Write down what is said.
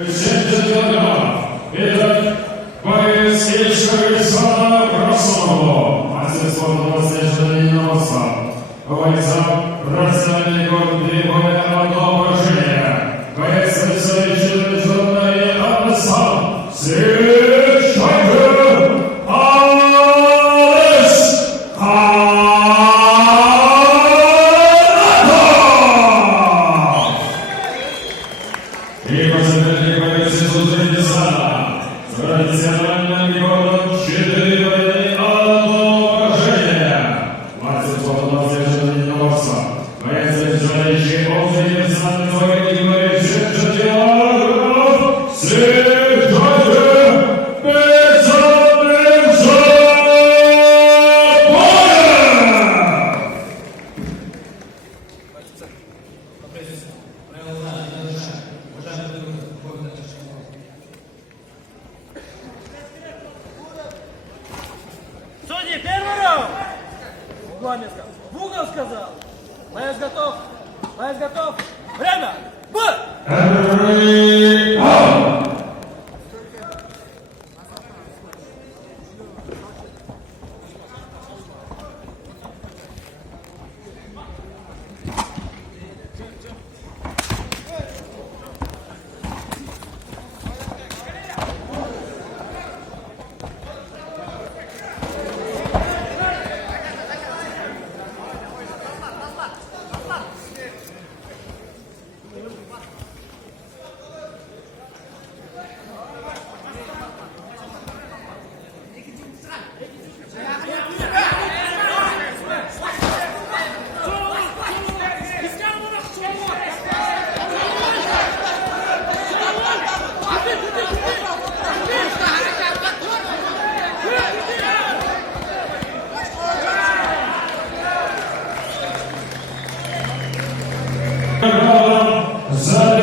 Итак, боец Ильича Краснову, мастер спорта достижения носа, бойца профессиональный город требует одного поражения. Боец Александр Международный Адресал, Сечайка, Алес, и последний боец из Узбекистана. Традиционным рекордом 4 войны, одно поражение. Мастер спорта достижения носа. Боец Александр Узбекистан, двойник боец Чечетиаров, Сечайка, Судьи, первый раунд! В угол сказал! Боец готов! Боец готов! Время! Бой! За